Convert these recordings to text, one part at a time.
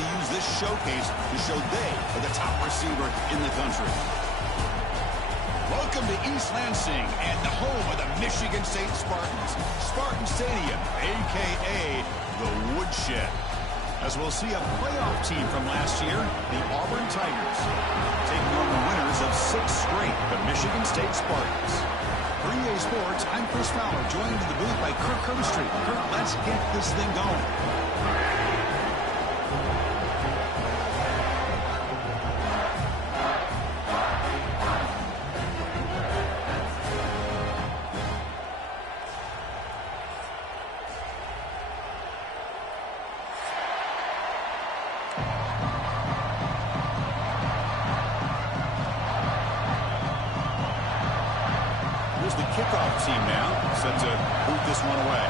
to use this showcase to show they are the top receiver in the country. Welcome to East Lansing and the home of the Michigan State Spartans. Spartan Stadium, a.k.a. the Woodshed. As we'll see a playoff team from last year, the Auburn Tigers, taking on the winners of 6 straight, the Michigan State Spartans. For EA Sports, I'm Chris Fowler, joined in the booth by Kirk Herbstreit. Kirk, let's get this thing going. The kickoff team now set to boot this one away.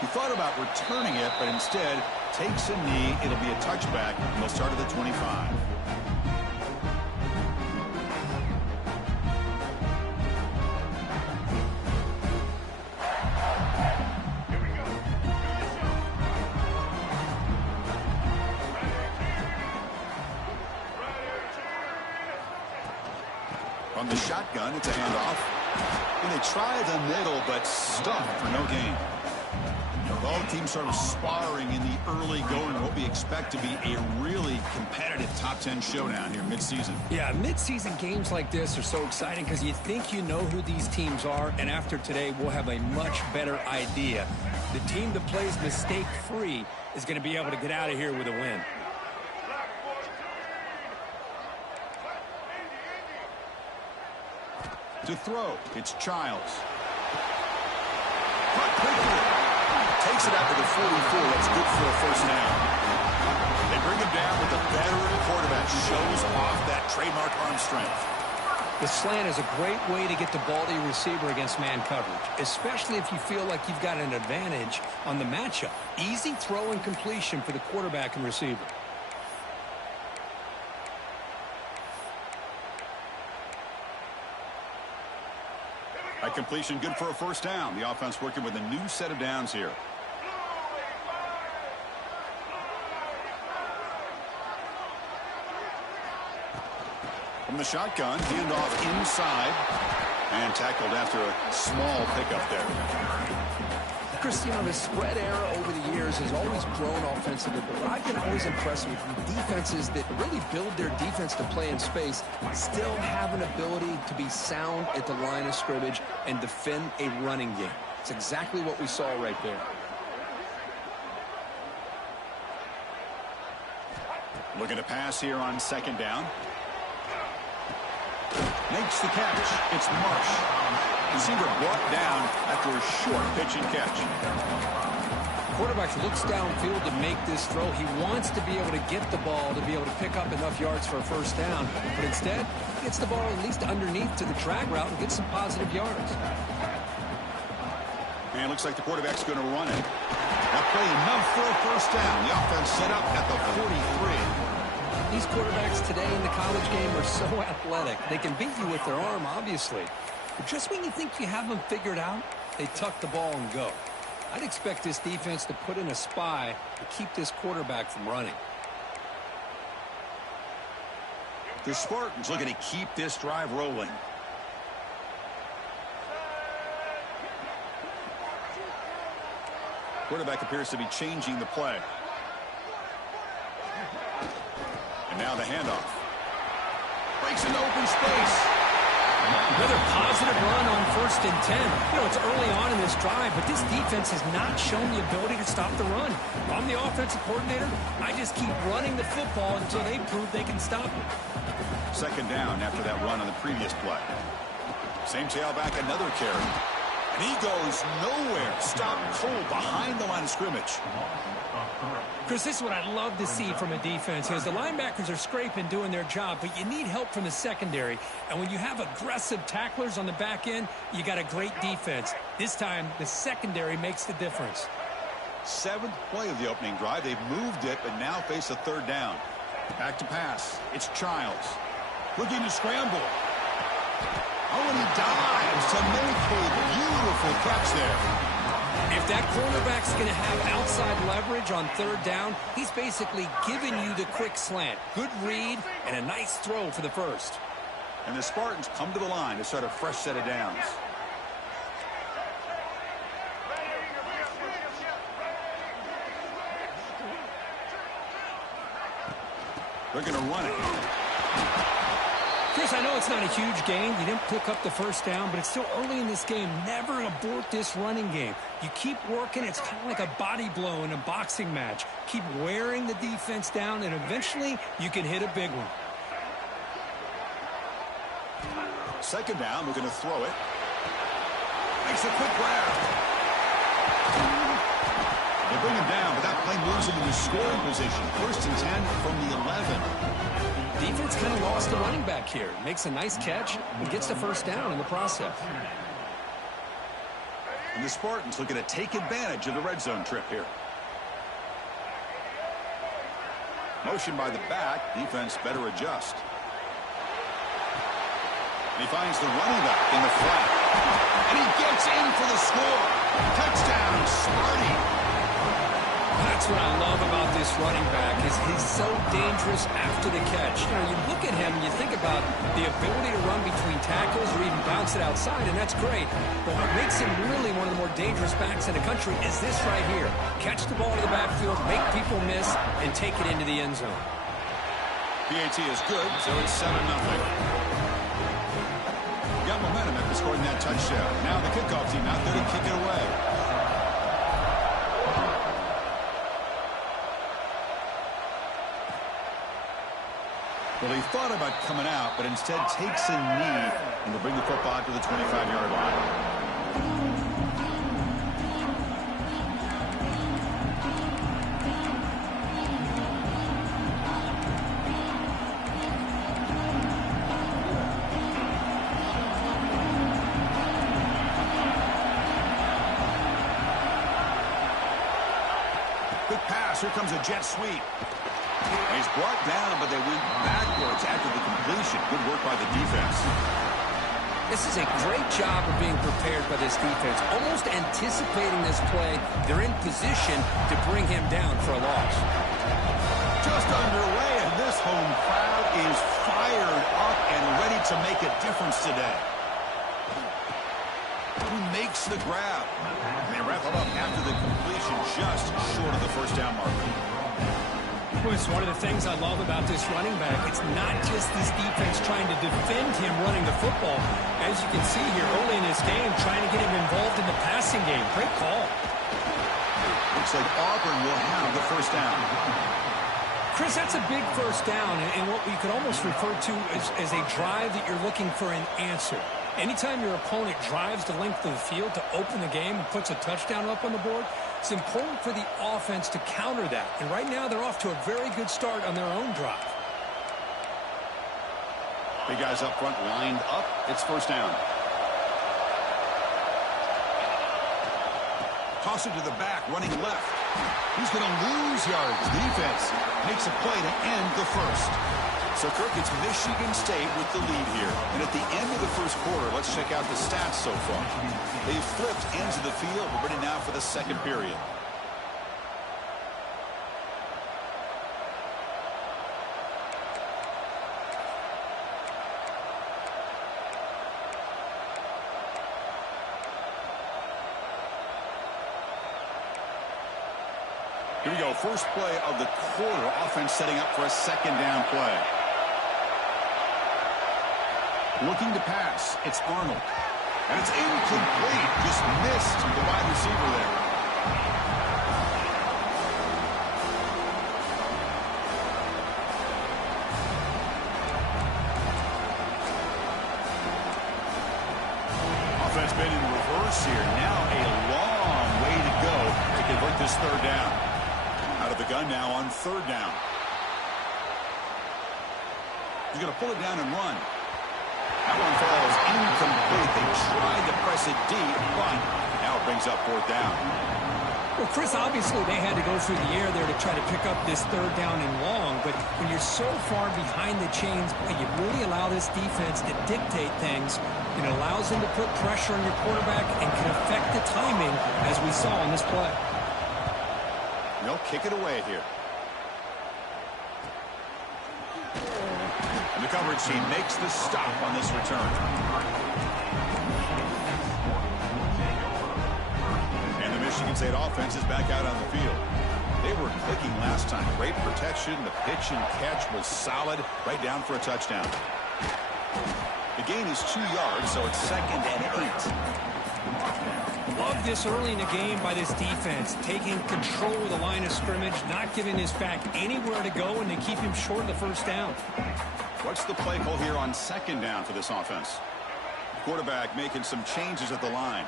He thought about returning it, but instead takes a knee. It'll be a touchback, and they'll start at the 25. From the shotgun, it's a handoff. And they try the middle, but stuffed for no gain. Both teams sort of sparring in the early going, what we expect to be a really competitive top 10 showdown here midseason. Yeah, midseason games like this are so exciting because you think you know who these teams are, and after today, we'll have a much better idea. The team that plays mistake-free is going to be able to get out of here with a win. To throw, it's Childs. Caught quickly. Takes it out to the 44. That's good for a first down. They bring him down with the veteran quarterback. Shows off that trademark arm strength. The slant is a great way to get the ball to your receiver against man coverage, especially if you feel like you've got an advantage on the matchup. Easy throw and completion for the quarterback and receiver. That completion good for a first down. The offense working with a new set of downs here. From the shotgun, handoff inside. And tackled after a small pickup there. Chris, you know, the spread era over the years has always grown offensively, but I've been always impressed with defenses that really build their defense to play in space, still have an ability to be sound at the line of scrimmage and defend a running game. It's exactly what we saw right there. Looking to pass here on second down. Makes the catch. It's Marsh. Receiver brought down after a short pitch and catch. Quarterback looks downfield to make this throw. He wants to be able to get the ball to be able to pick up enough yards for a first down. But instead, he gets the ball at least underneath to the drag route and gets some positive yards. And it looks like the quarterback's going to run it. That play enough for a first down. The offense set up at the 43. These quarterbacks today in the college game are so athletic. They can beat you with their arm, obviously. But just when you think you have them figured out, they tuck the ball and go. I'd expect this defense to put in a spy to keep this quarterback from running. The Spartans looking to keep this drive rolling. Quarterback appears to be changing the play. And now the handoff. Breaks into open space. Another positive run on 1st and 10. You know, it's early on in this drive, but this defense has not shown the ability to stop the run. If I'm the offensive coordinator, I just keep running the football until they prove they can stop it. Second down after that run on the previous play. Same tailback, another carry. And he goes nowhere. Stopped cold behind the line of scrimmage. Chris, this is what I love to see from a defense is the linebackers are scraping, doing their job, but you need help from the secondary. And when you have aggressive tacklers on the back end, you got a great defense. This time, the secondary makes the difference. 7th play of the opening drive. They've moved it, but now face a third down. Back to pass. It's Childs. Looking to scramble. Oh, and he dives to make a beautiful catch there. If that cornerback's going to have outside leverage on third down, he's basically giving you the quick slant. Good read and a nice throw for the first. And the Spartans come to the line to start a fresh set of downs. They're going to run it. Chris, I know it's not a huge gain. You didn't pick up the first down, but it's still early in this game. Never abort this running game. You keep working. It's kind of like a body blow in a boxing match. Keep wearing the defense down, and eventually you can hit a big one. Second down, we're going to throw it. Makes a quick grab. They bring him down, but that play moves him into scoring position. First and 10 from the 11. Defense kind of lost the running back here. Makes a nice catch and gets the first down in the process. And the Spartans looking to take advantage of the red zone trip here. Motion by the back. Defense better adjust. And he finds the running back in the flat. And he gets in for the score. Touchdown, Sparty. That's what I love about this running back is he's so dangerous after the catch. You know, you look at him and you think about the ability to run between tackles or even bounce it outside, and that's great. But what makes him really one of the more dangerous backs in the country is this right here. Catch the ball in the backfield, make people miss, and take it into the end zone. PAT is good, so it's 7-0. Got momentum after scoring that touchdown. Now the kickoff team out there to kick it away. Well, he thought about coming out, but instead takes a knee and will bring the football to the 25-yard line. Quick pass. Here comes a jet sweep. He's brought down, but they went backwards after the completion. Good work by the defense. This is a great job of being prepared by this defense. Almost anticipating this play, they're in position to bring him down for a loss. Just underway, and this home crowd is fired up and ready to make a difference today. Who makes the grab? And they wrap it up after the completion, just short of the first down marker. It's one of the things I love about this running back. It's not just this defense trying to defend him running the football. As you can see here early in this game, trying to get him involved in the passing game. Great call. Looks like Auburn will have the first down. Chris, that's a big first down, and what we could almost refer to as a drive that you're looking for an answer. Anytime your opponent drives the length of the field to open the game and puts a touchdown up on the board, it's important for the offense to counter that. And right now, they're off to a very good start on their own drive. Big guys up front lined up. It's first down. Toss it to the back, running left. He's going to lose yards. Defense makes a play to end the first. So, Kirk, it's Michigan State with the lead here. And at the end of the first quarter, let's check out the stats so far. They've flipped ends of the field. We're ready now for the second period. Here we go. First play of the quarter. Offense setting up for a second down play. Looking to pass. It's Arnold. And it's incomplete. Just missed the wide receiver there. Offense been in reverse here. Now a long way to go to convert this third down. Out of the gun now on third down. He's going to pull it down and run. That one falls incomplete. They tried to press it deep, but now it brings up fourth down. Well, Chris, obviously they had to go through the air there to try to pick up this third down and long, but when you're so far behind the chains, you really allow this defense to dictate things. It allows him to put pressure on your quarterback and can affect the timing, as we saw in this play. They'll kick it away here. And the coverage team makes the stop on this return. And the Michigan State offense is back out on the field. They were clicking last time. Great protection. The pitch and catch was solid. Right down for a touchdown. The gain is 2 yards, so it's 2nd and 8. Love this early in the game by this defense, taking control of the line of scrimmage, not giving his back anywhere to go, and they keep him short of the first down. What's the play call here on 2nd down for this offense? Quarterback making some changes at the line.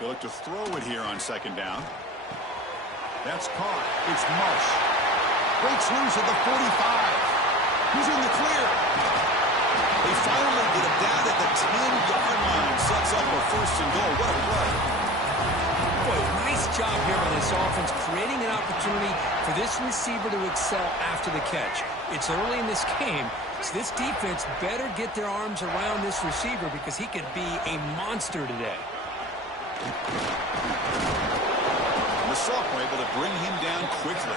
They look to throw it here on 2nd down. That's caught. It's Marsh. Breaks loose at the 45. He's in the clear. They finally get him down at the 10-yard line. Sets up a 1st and goal. What a play. Boy, nice job here by this offense, creating an opportunity for this receiver to excel after the catch. It's early in this game, so this defense better get their arms around this receiver because he could be a monster today. The sophomore able to bring him down quickly.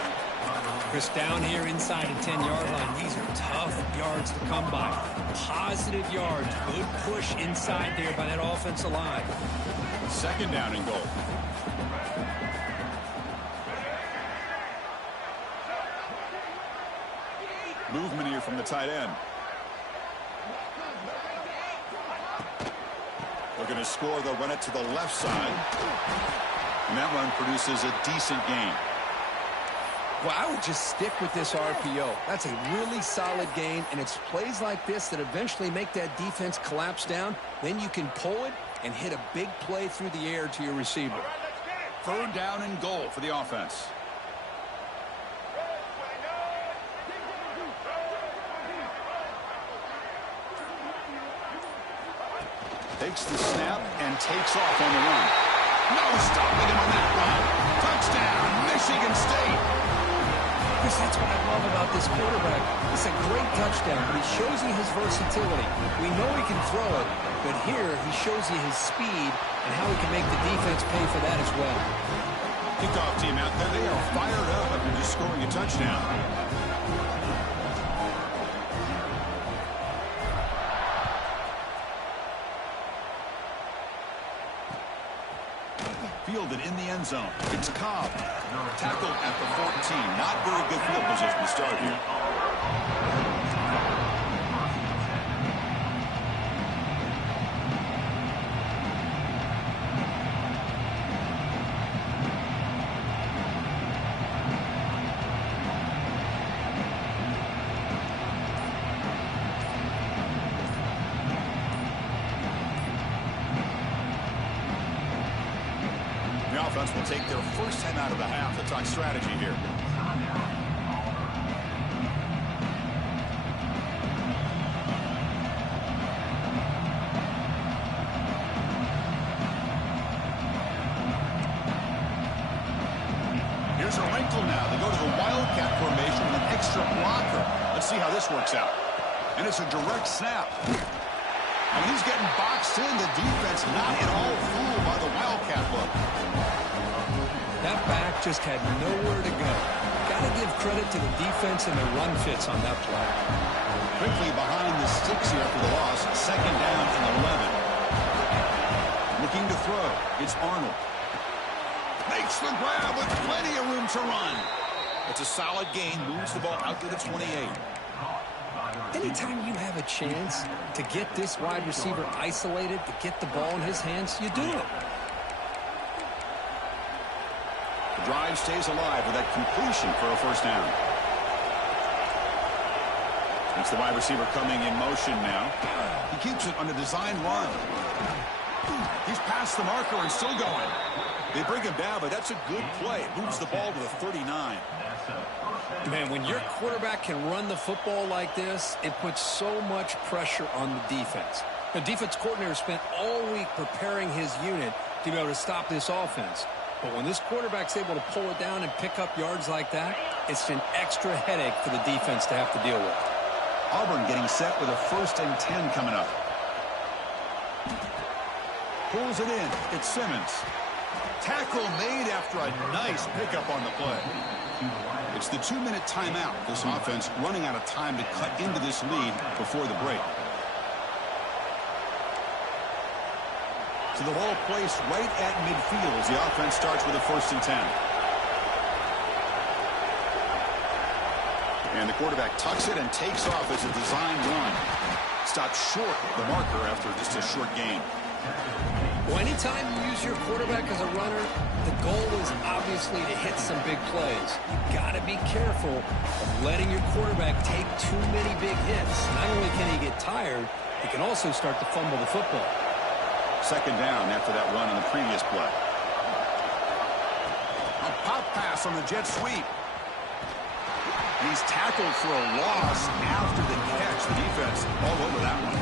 Chris, down here inside the 10-yard line, these are tough yards to come by. Positive yards, good push inside there by that offensive line. 2nd down and goal. Movement here from the tight end. They're going to score. They'll run it to the left side. And that run produces a decent gain. Well, I would just stick with this RPO. That's a really solid gain, and it's plays like this that eventually make that defense collapse down. Then you can pull it and hit a big play through the air to your receiver. 3rd down and goal for the offense. Takes the snap and takes off on the run. No stopping him on that run. Touchdown, Michigan State. Chris, that's what I love about this quarterback. It's a great touchdown, but he shows you his versatility. We know he can throw it, but here he shows you his speed and how he can make the defense pay for that as well. Kickoff team out there, they are fired up after just scoring a touchdown. Fielded in the end zone. It's Cobb. Tackled at the 14. Not very good field position to start here. The offense will take their first time out of the half to talk strategy here. Here's a wrinkle now. They go to the Wildcat formation with an extra blocker. Let's see how this works out. And it's a direct snap. And he's getting boxed in. The defense not at all fooled by the Wildcat look. That back just had nowhere to go. Got to give credit to the defense and the run fits on that play. Quickly behind the sticks here after the loss. 2nd down and 11. Looking to throw. It's Arnold. Makes the grab with plenty of room to run. It's a solid gain. Moves the ball out to the 28. Anytime you have a chance to get this wide receiver isolated, to get the ball in his hands, you do it. The drive stays alive with that completion for a 1st down. It's the wide receiver coming in motion now. He keeps it on a design run. He's past the marker and still going. They bring him down, but that's a good play. It moves the ball to the 39. Man, when your quarterback can run the football like this, it puts so much pressure on the defense. The defense coordinator spent all week preparing his unit to be able to stop this offense. But when this quarterback's able to pull it down and pick up yards like that, it's an extra headache for the defense to have to deal with. Auburn getting set with a 1st and 10 coming up. Pulls it in. It's Simmons. Tackle made after a nice pickup on the play. It's the 2-minute timeout. This offense running out of time to cut into this lead before the break. So the ball placed right at midfield as the offense starts with a 1st and 10. And the quarterback tucks it and takes off as a design run. Stops short of the marker after just a short gain. Well, anytime you use your quarterback as a runner, the goal is obviously to hit some big plays. You've got to be careful of letting your quarterback take too many big hits. Not only can he get tired, he can also start to fumble the football. 2nd down after that run on the previous play. A pop pass on the jet sweep. He's tackled for a loss after the catch. The defense all over that one.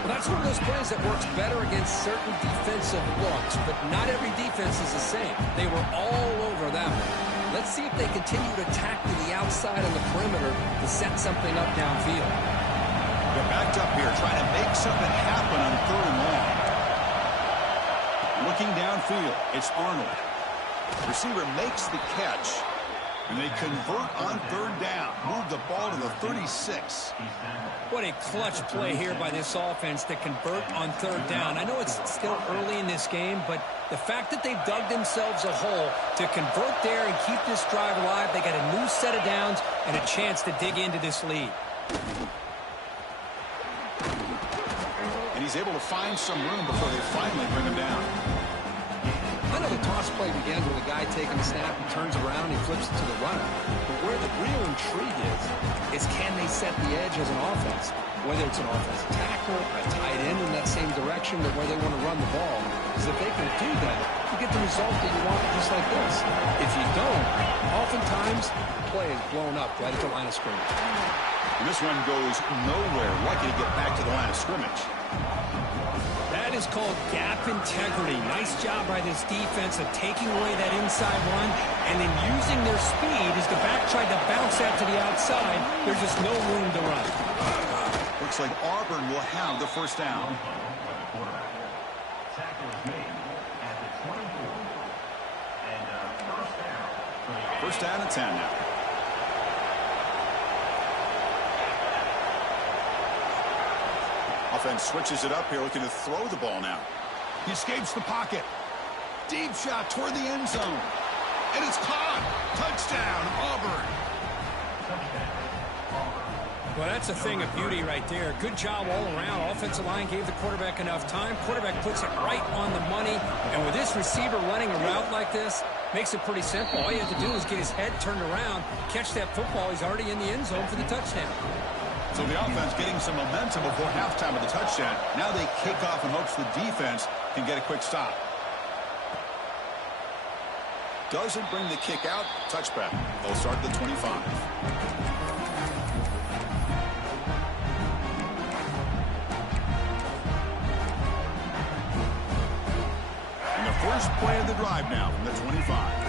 Well, that's one of those plays that works better against certain defensive looks, but not every defense is the same. They were all over that one. Let's see if they continue to attack to the outside on the perimeter to set something up downfield. They're backed up here trying to make something happen on 3rd and long. Looking downfield, it's Arnold. Receiver makes the catch, and they convert on 3rd down. Move the ball to the 36. What a clutch play here by this offense to convert on 3rd down. I know it's still early in this game, but the fact that they've dug themselves a hole to convert there and keep this drive alive, they got a new set of downs and a chance to dig into this lead. And he's able to find some room before they finally bring him down. I know the toss play begins with a guy taking the snap and turns around and flips it to the runner. But where the real intrigue is can they set the edge as an offense? Whether it's an offensive tackle, a tight end in that same direction, or where they want to run the ball. Because if they can do that, you get the result that you want just like this. If you don't, oftentimes the play is blown up right at the line of scrimmage. And this one goes nowhere. Lucky to get back to the line of scrimmage. That is called gap integrity. Nice job by this defense of taking away that inside run and then using their speed as the back tried to bounce that to the outside. There's just no room to run. Looks like Auburn will have the 1st down. First down and 10 now. Offense switches it up here, looking to throw the ball now. He escapes the pocket. Deep shot toward the end zone. And it's caught. Touchdown, Auburn. Well, that's a thing of beauty right there. Good job all around. Offensive line gave the quarterback enough time. Quarterback puts it right on the money. And with this receiver running a route like this, makes it pretty simple. All you have to do is get his head turned around, catch that football. He's already in the end zone for the touchdown. So the offense getting some momentum before halftime of the touchdown. Now they kick off in hopes the defense can get a quick stop. Doesn't bring the kick out. Touchback. They'll start at the 25. And the first play of the drive now from the 25.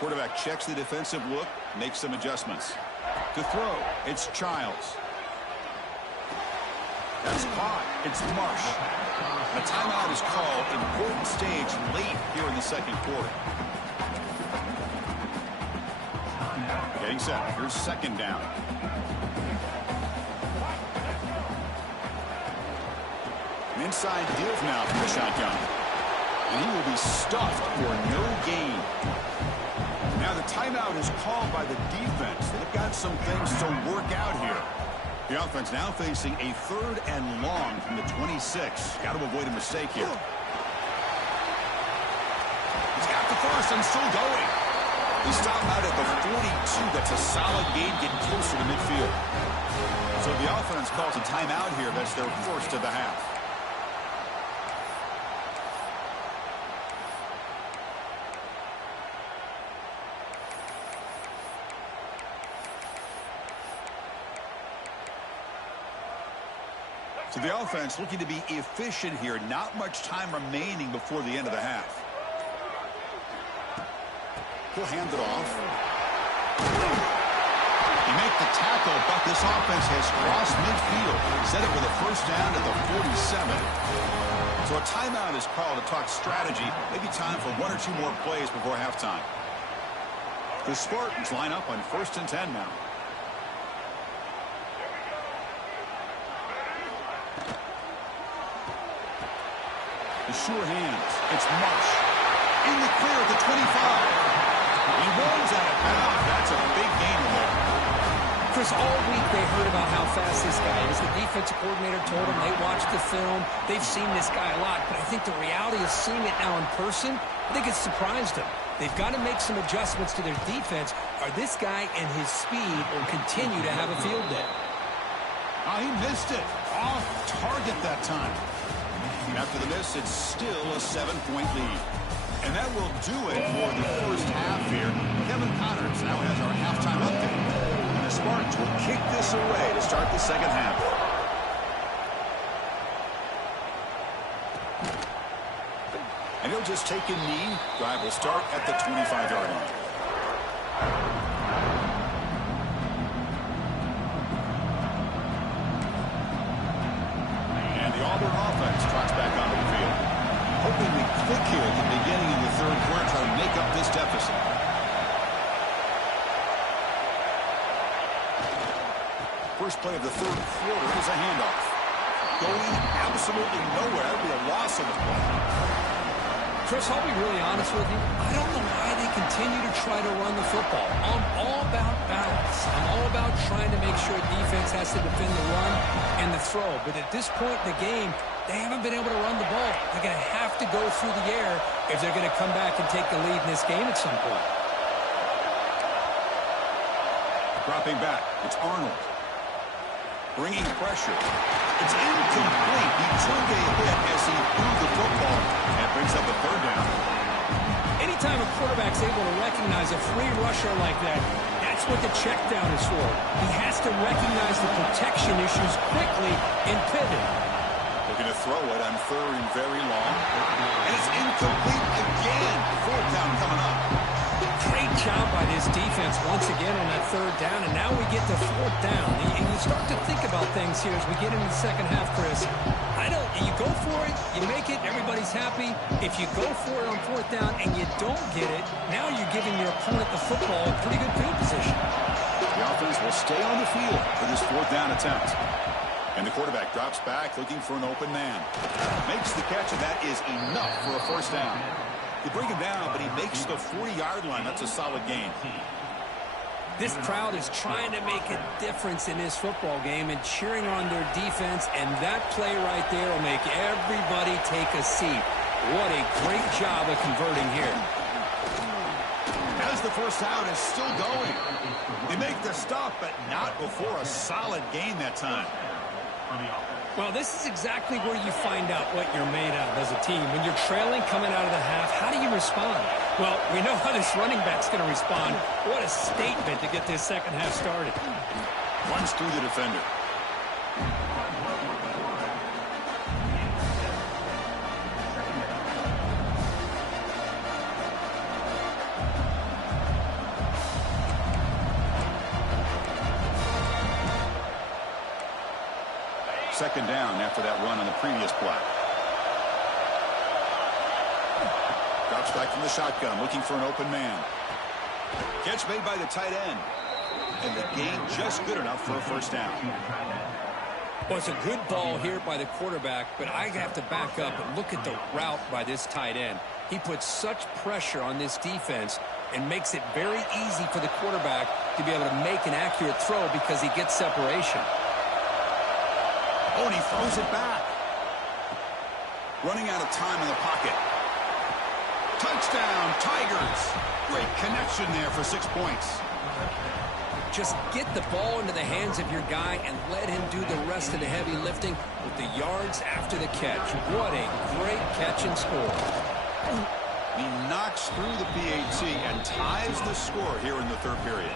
Quarterback checks the defensive look, makes some adjustments. To throw, it's Childs. That's caught. It's Marsh. A timeout is called. Important stage late here in the 2nd quarter. Getting set. Here's 2nd down. An inside give now from the shotgun. And he will be stuffed for no gain. Now the timeout is called by the defense. They've got some things to work out here. The offense now facing a 3rd and long from the 26. Got to avoid a mistake here. He's got the first and still going. They stop out at the 42. That's a solid gain, getting closer to midfield. So the offense calls a timeout here. That's their first of the half. So the offense looking to be efficient here. Not much time remaining before the end of the half. He'll hand it off. He made the tackle, but this offense has crossed midfield. Set it with a first down at the 47. So a timeout is called to talk strategy. Maybe time for 1 or 2 more plays before halftime. The Spartans line up on 1st and 10 now. The sure hands. It's Marsh. In the clear at the 25. He runs out of bounds. That's a big gain there. Chris, all week they heard about how fast this guy is. The defensive coordinator told them they watched the film. They've seen this guy a lot. But I think the reality of seeing it now in person, I think it's surprised them. They've got to make some adjustments to their defense, or this guy and his speed will continue to have a field day. He missed it. Off target that time. After the miss, it's still a 7-point lead. And that will do it for the first half here. Kevin Connors now has our halftime update. And the Spartans will kick this away to start the second half. And he'll just take a knee. Drive will start at the 25-yard line. Auburn offense trots back onto the field. Hoping to click here at the beginning of the third quarter, try to make up this deficit. First play of the third quarter is a handoff. Going absolutely nowhere. That would be a loss of the play. Chris, I'll be really honest with you. I don't know why they continue to try to run the football. I'm all about balance. I'm all about trying to make sure defense has to defend the run and the throw. But at this point in the game, they haven't been able to run the ball. They're going to have to go through the air if they're going to come back and take the lead in this game at some point. Dropping back, it's Arnold. Bringing pressure. It's incomplete. He took a hit as he threw the football and brings up a third down. Anytime a quarterback's able to recognize a free rusher like that, that's what the check down is for. He has to recognize the protection issues quickly and pivot. Looking to throw it on 3rd and very long. And it's incomplete again. 4th down coming up. Great job by this defense once again on that 3rd down, and now we get to 4th down. And you start to think about things here as we get into the second half, Chris. You go for it, you make it, everybody's happy. If you go for it on 4th down and you don't get it, now you're giving your opponent the football in pretty good field position. The offense will stay on the field for this 4th down attempt. And the quarterback drops back looking for an open man. Makes the catch, and that is enough for a first down. They bring him down, but he makes the 40-yard line. That's a solid gain. This crowd is trying to make a difference in this football game and cheering on their defense, and that play right there will make everybody take a seat. What a great job of converting here. As the first down is still going. They make the stop, but not before a solid gain that time. Well, this is exactly where you find out what you're made of as a team. When you're trailing coming out of the half, how do you respond? Well, we know how this running back's going to respond. What a statement to get this second half started. Runs through the defender. Second down after that run on the previous play. Drops back from the shotgun, looking for an open man. Catch made by the tight end. And the gain just good enough for a first down. Well, it's a good ball here by the quarterback, but I have to back up and look at the route by this tight end. He puts such pressure on this defense and makes it very easy for the quarterback to be able to make an accurate throw because he gets separation. Oh, and he throws it back. Running out of time in the pocket. Touchdown, Tigers. Great connection there for 6 points. Just get the ball into the hands of your guy and let him do the rest of the heavy lifting with the yards after the catch. What a great catch and score. He knocks through the PAT and ties the score here in the third period.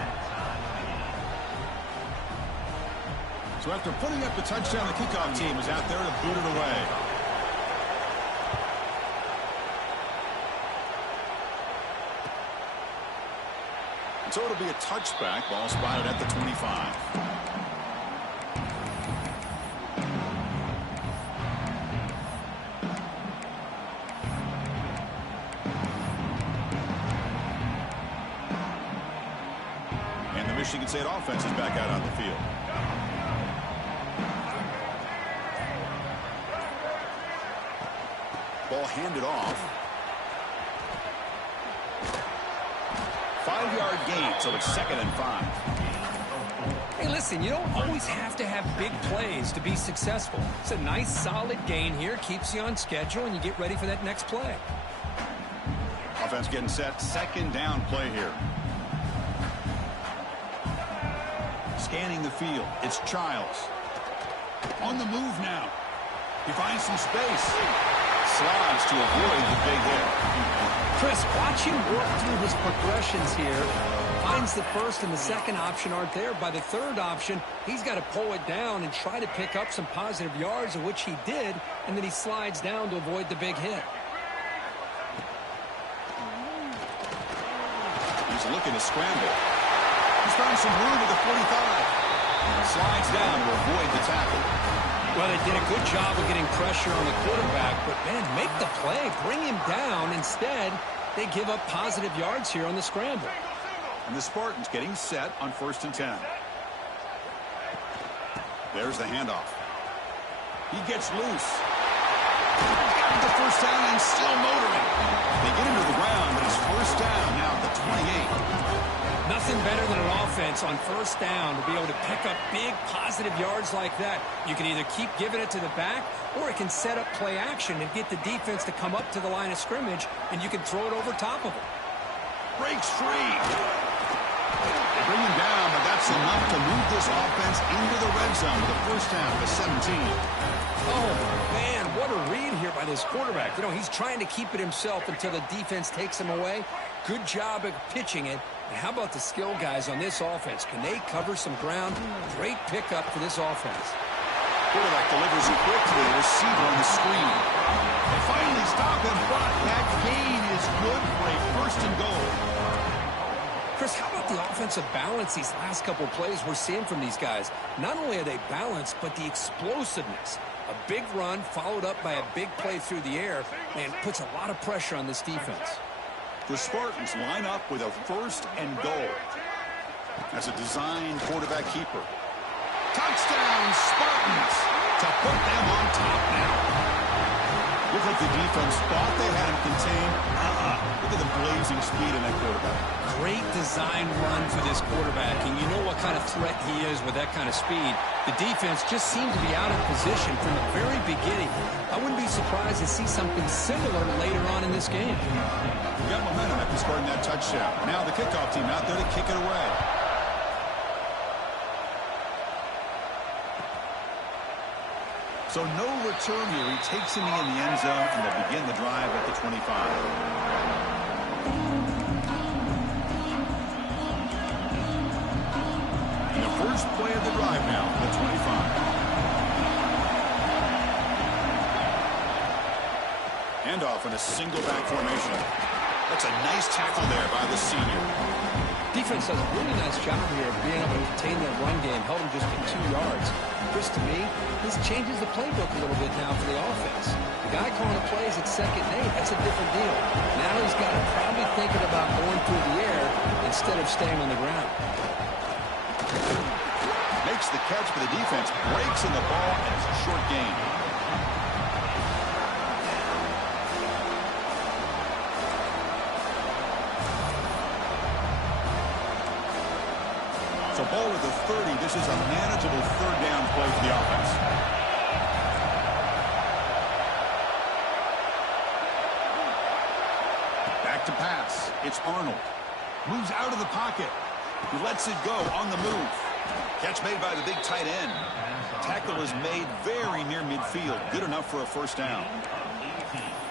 So after putting up the touchdown, the kickoff team is out there to boot it away. So it'll be a touchback. Ball spotted at the 25. And the Michigan State offense is back out on the field. Ball handed off. 5-yard gain, so it's 2nd and 5. Hey, listen, you don't always have to have big plays to be successful. It's a nice, solid gain here. Keeps you on schedule, and you get ready for that next play. Offense getting set. 2nd down play here. Scanning the field. It's Childs. On the move now. He finds some space. Slides to avoid the big hit. Chris, watch him work through his progressions here. Finds the first and the second option aren't there. By the third option, he's got to pull it down and try to pick up some positive yards, of which he did, and then he slides down to avoid the big hit. He's looking to scramble. He's found some room at the 45. Slides down to avoid the tackle. Well, they did a good job of getting pressure on the quarterback, but, man, make the play. Bring him down. Instead, they give up positive yards here on the scramble. And the Spartans getting set on 1st and 10. There's the handoff. He gets loose. He's got the first down and still motoring. They get him to the ground, but it's 1st down now at the 28. Nothing better than an offense on 1st down to be able to pick up big positive yards like that. You can either keep giving it to the back, or it can set up play action and get the defense to come up to the line of scrimmage, and you can throw it over top of them. Breaks free. They bring him down, but that's enough to move this offense into the red zone with a 1st down to 17. Oh, man, what a read here by this quarterback. You know, he's trying to keep it himself until the defense takes him away. Good job at pitching it. And how about the skill guys on this offense? Can they cover some ground? Great pickup for this offense. Quarterback delivers it quickly. Receiver on the screen. They finally stop him, but that gain is good for a 1st and goal. Chris, how about the offensive balance these last couple of plays we're seeing from these guys? Not only are they balanced, but the explosiveness. A big run followed up by a big play through the air, man, puts a lot of pressure on this defense. The Spartans line up with a 1st and goal. As a design quarterback keeper. Touchdown, Spartans, to put them on top now. Looked like the defense thought they had him contained. Look at the blazing speed in that quarterback. Great design run for this quarterback, and you know what kind of threat he is with that kind of speed. The defense just seemed to be out of position from the very beginning. I wouldn't be surprised to see something similar later on in this game. We got momentum after scoring that touchdown. Now the kickoff team out there to kick it away. So no return here. He takes him in the end zone, and they'll begin the drive at the 25. And the first play of the drive now, the 25. Handoff in a single back formation. That's a nice tackle there by the senior. Defense does a really nice job here of being able to contain that run game, held him just to 2 yards. Chris, to me, this changes the playbook a little bit now for the offense. The guy calling the plays at 2nd and 8, that's a different deal. Now he's got to probably thinking about going through the air instead of staying on the ground. Makes the catch for the defense, breaks in the ball, and it's a short gain. So ball at the 30. This is a manageable 3rd down play for the offense. Back to pass. It's Arnold. Moves out of the pocket. He lets it go on the move. Catch made by the big tight end. Tackle is made very near midfield. Good enough for a 1st down.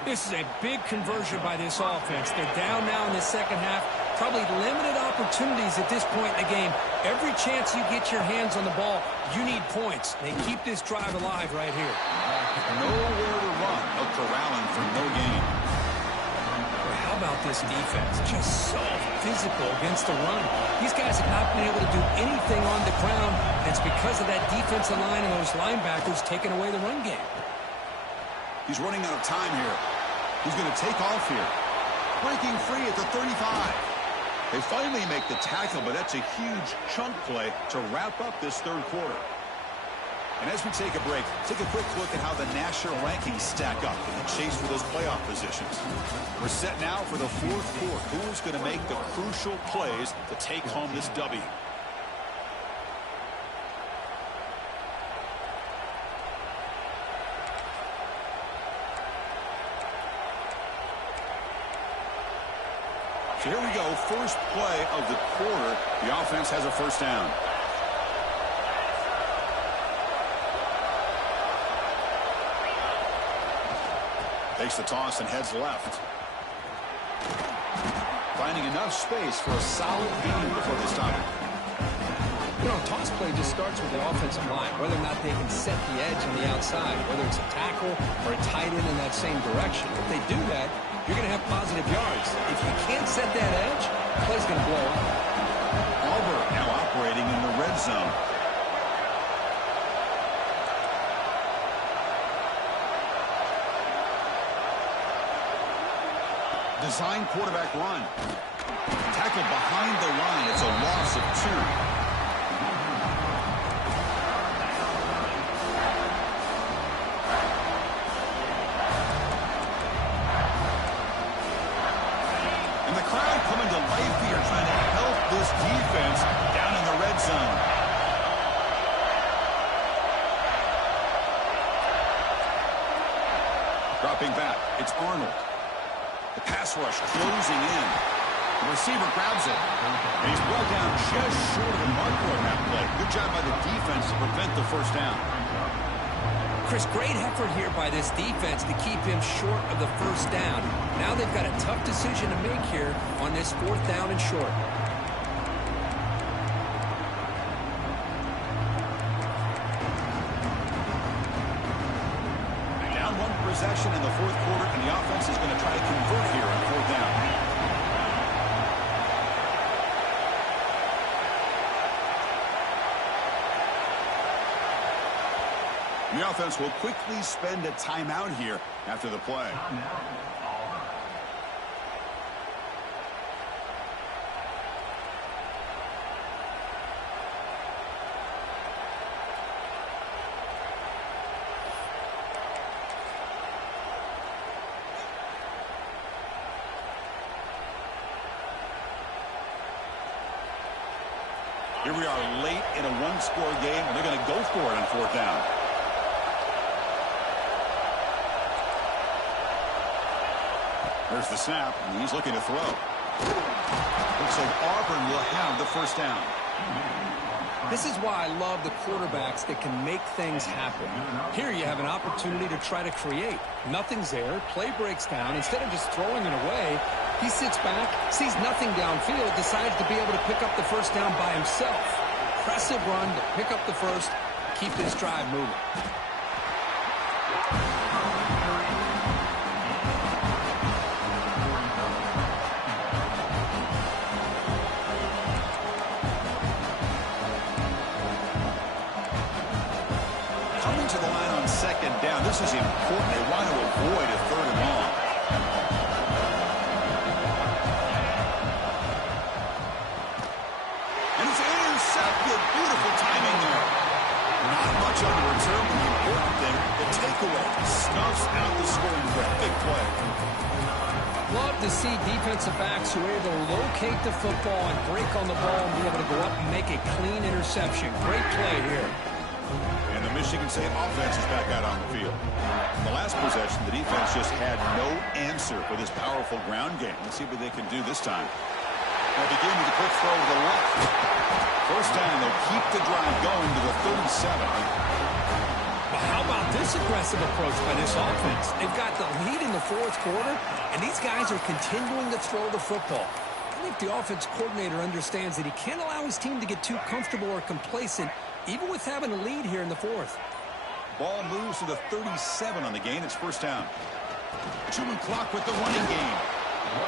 This is a big conversion by this offense. They're down now in the second half. Probably limited opportunities at this point in the game. Every chance you get your hands on the ball, you need points. They keep this drive alive right here. Nowhere to run. They'll corral him for no gain. How about this defense? Just so physical against the run. These guys have not been able to do anything on the ground, and it's because of that defensive line and those linebackers taking away the run game. He's running out of time here. He's going to take off here. Breaking free at the 35. They finally make the tackle, but that's a huge chunk play to wrap up this third quarter. And as we take a break, take a quick look at how the national rankings stack up in the chase for those playoff positions. We're set now for the fourth quarter. Who's going to make the crucial plays to take home this W? So here we go, first play of the quarter. The offense has a first down. Takes the toss and heads left. Finding enough space for a solid gain before they stop it. You know, toss play just starts with the offensive line, whether or not they can set the edge on the outside, whether it's a tackle or a tight end in that same direction. If they do that, you're going to have positive yards. If you can't set that edge, the play's going to blow up. Auburn now operating in the red zone. Design quarterback run. Tackled behind the line. It's a loss of 2. And the crowd coming to life here, trying to help this defense down in the red zone. Dropping back. It's Arnold. The pass rush closing in. The receiver grabs it. And he's brought down just short of the marker on that play. Good job by the defense to prevent the first down. Chris, great effort here by this defense to keep him short of the first down. Now they've got a tough decision to make here on this 4th down and short. Possession in the fourth quarter, and the offense is going to try to convert here on 4th down. The offense will quickly spend a timeout here after the play. Here we are late in a one-score game, and they're going to go for it on 4th down. There's the snap, and he's looking to throw. Looks like Auburn will have the first down. This is why I love the quarterbacks that can make things happen. Here you have an opportunity to try to create. Nothing's there. Play breaks down. Instead of just throwing it away, he sits back, sees nothing downfield, decides to be able to pick up the first down by himself. Impressive run to pick up the first, keep this drive moving. Coming to the line on 2nd down. This is important. They want to avoid a 3rd and long. Beautiful timing there. Not much on the return, but the important thing, the takeaway snuffs out the scoring threat. Big play. Love to see defensive backs who are able to locate the football and break on the ball and be able to go up and make a clean interception. Great play here. And the Michigan State offense is back out on the field. In the last possession, the defense just had no answer for this powerful ground game. Let's see what they can do this time. They'll begin with a quick throw to the left. First down, they'll keep the drive going to the 37. Well, how about this aggressive approach by this offense? They've got the lead in the 4th quarter, and these guys are continuing to throw the football. think the offense coordinator understands that he can't allow his team to get too comfortable or complacent, even with having a lead here in the fourth. Ball moves to the 37 on the gain. It's first down. Chewing clock with the running game.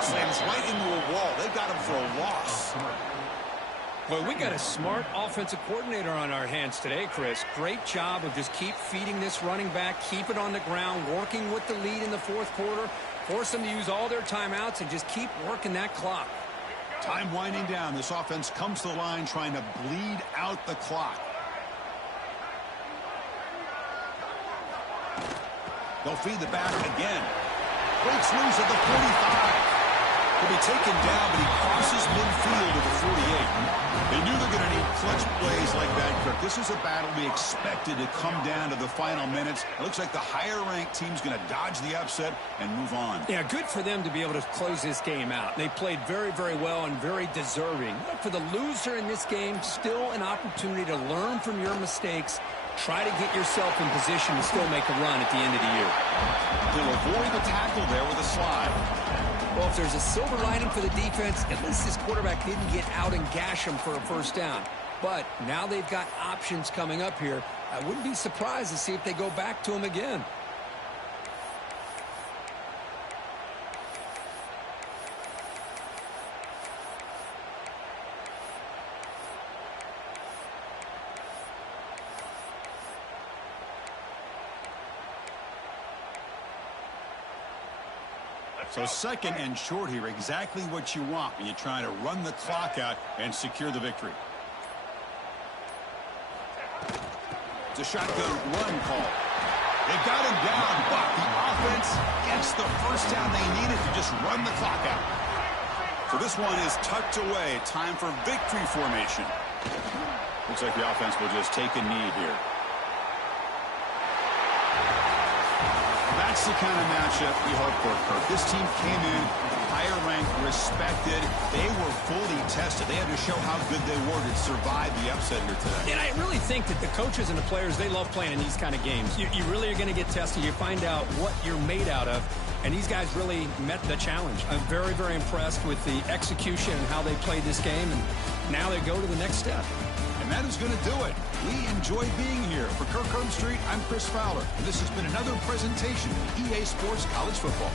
Slams right into a wall. They got him for a loss. Well, we got a smart offensive coordinator on our hands today, Chris. Great job of just keep feeding this running back, keep it on the ground, working with the lead in the fourth quarter, force them to use all their timeouts, and just keep working that clock. Time winding down. This offense comes to the line trying to bleed out the clock. They'll feed the back again. Breaks loose at the 45. He'll be taken down, but he crosses midfield to the 48. They knew they're going to need clutch plays like that, Kirk. This is a battle we expected to come down to the final minutes. It looks like the higher-ranked team's going to dodge the upset and move on. Yeah, good for them to be able to close this game out. They played very, very well and very deserving. But for the loser in this game, still an opportunity to learn from your mistakes. Try to get yourself in position to still make a run at the end of the year. He'll avoid the tackle there with a slide. Well, if there's a silver lining for the defense, at least this quarterback didn't get out and gash him for a first down. But now they've got options coming up here. I wouldn't be surprised to see if they go back to him again. So second and short here, exactly what you want when you try to run the clock out and secure the victory. It's a shotgun run call. They got him down, but the offense gets the first down they needed to just run the clock out. So this one is tucked away. Time for victory formation. Looks like the offense will just take a knee here. That's the kind of matchup we hope for, Kirk. This team came in higher ranked, respected. They were fully tested. They had to show how good they were to survive the upset here today. And I really think that the coaches and the players, they love playing in these kind of games. You really are going to get tested. You find out what you're made out of. And these guys really met the challenge. I'm very, very impressed with the execution and how they played this game. And now they go to the next step. And that is going to do it. We enjoy being here. For Kirk Herbstreit, I'm Chris Fowler. And this has been another presentation of EA Sports College Football.